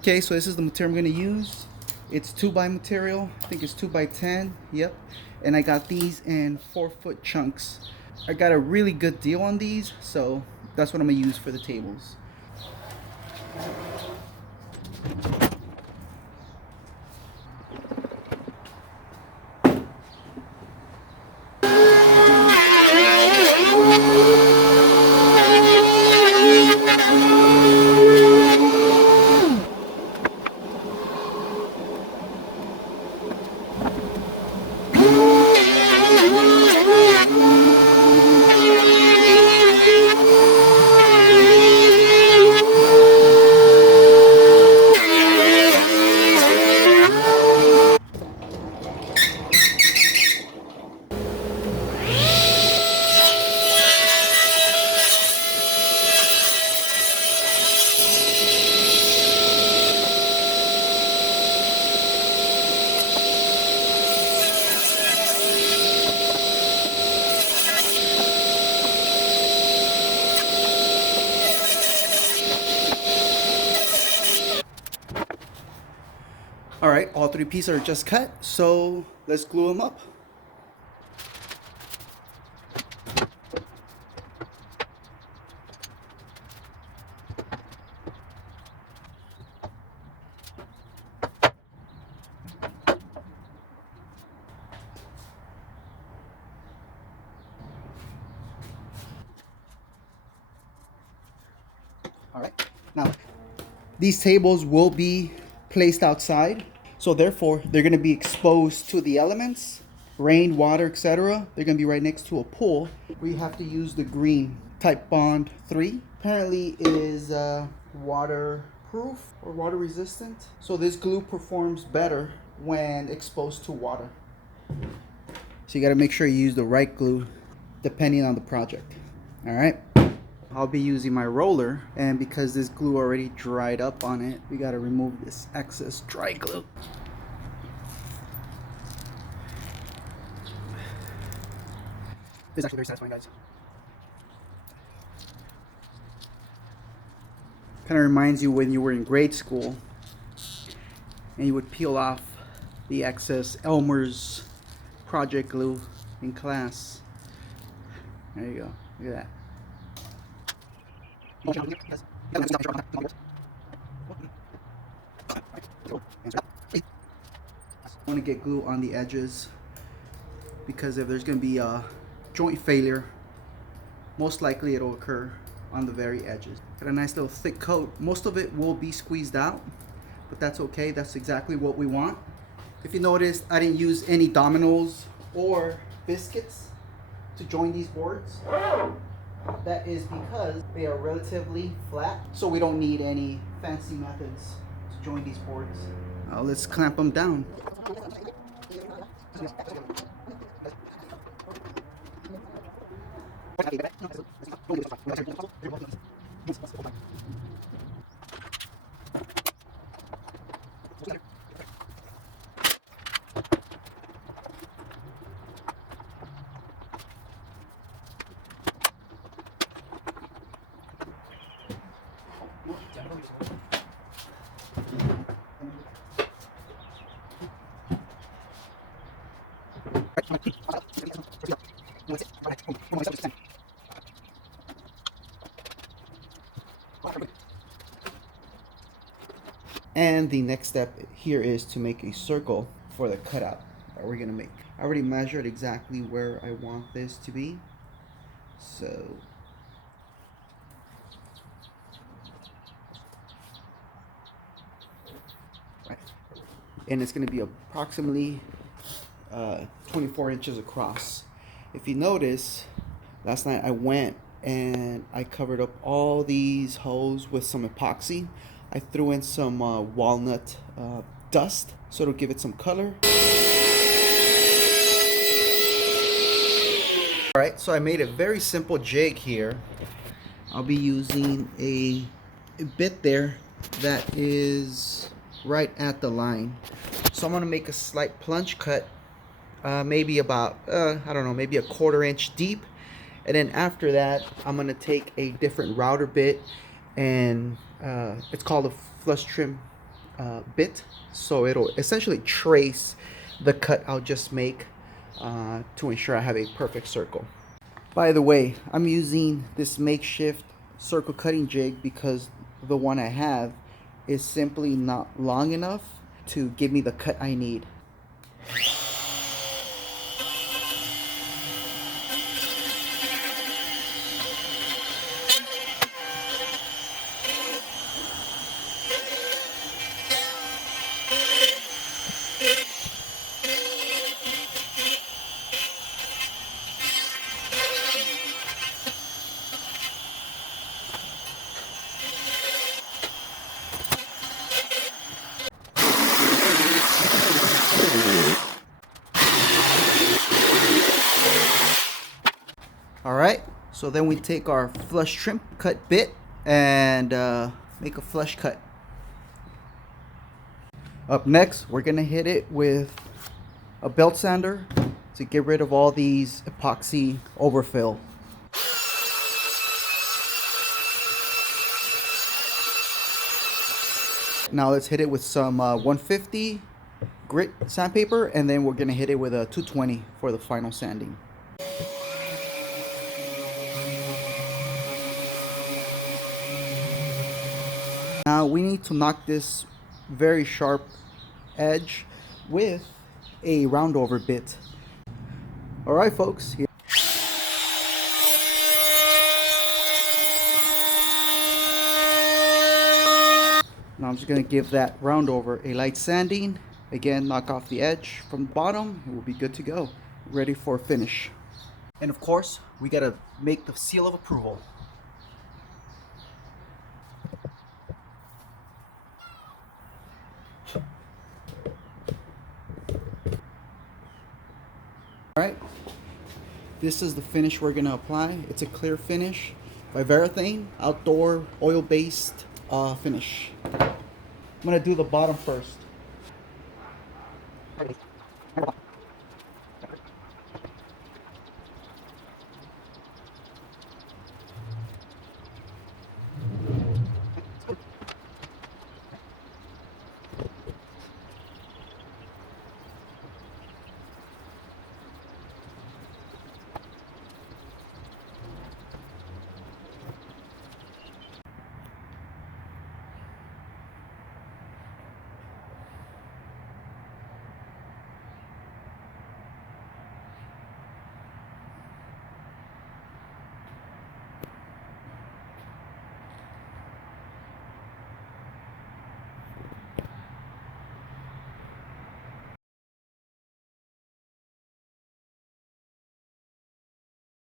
Okay, so this is the material I'm going to use. It's 2x material. I think it's 2x10. Yep. And I got these in 4-foot chunks. I got a really good deal on these, so that's what I'm going to use for the tables. All right, all 3 pieces are just cut, so let's glue them up. All right, now these tables will be placed outside, so therefore they're going to be exposed to the elements, rain, water, etc. They're going to be right next to a pool. We have to use the green Type Bond 3. Apparently it is waterproof or water resistant, so this glue performs better when exposed to water. So you got to make sure you use the right glue depending on the project. All right, I'll be using my roller, and because this glue already dried up on it, we got to remove this excess dry glue. This is actually very satisfying, guys. Kind of reminds you when you were in grade school and you would peel off the excess Elmer's project glue in class. There you go. Look at that. I want to get glue on the edges because if there's going to be a joint failure, most likely it'll occur on the very edges. Got a nice little thick coat. Most of it will be squeezed out, but that's okay. That's exactly what we want. If you notice, I didn't use any dominoes or biscuits to join these boards. That is because they are relatively flat, so we don't need any fancy methods to join these boards. Let's clamp them down. And the next step here is to make a circle for the cutout that we're gonna make. I already measured exactly where I want this to be. So and it's going to be approximately 24 inches across. If you notice, last night I went and I covered up all these holes with some epoxy. I threw in some walnut dust so it'll give it some color. Alright, so I made a very simple jig here. I'll be using a bit there that is right at the line. So I'm going to make a slight plunge cut, maybe about, I don't know, maybe a 1/4 inch deep. And then after that, I'm going to take a different router bit, and it's called a flush trim bit, so it'll essentially trace the cut I'll just make to ensure I have a perfect circle. By the way, I'm using this makeshift circle cutting jig because the one I have is simply not long enough to give me the cut I need. Alright, so then we take our flush trim cut bit and make a flush cut. Up next, we're going to hit it with a belt sander to get rid of all these epoxy overfill. Now let's hit it with some 150 grit sandpaper, and then we're going to hit it with a 220 for the final sanding. Now we need to knock this very sharp edge with a round over bit. Alright folks, here. Now I'm just going to give that round over a light sanding. Again, knock off the edge from the bottom. It will be good to go. Ready for finish. And of course, we got to make the seal of approval. Alright, this is the finish we're going to apply. It's a clear finish by Varathane, outdoor oil-based finish. I'm going to do the bottom first.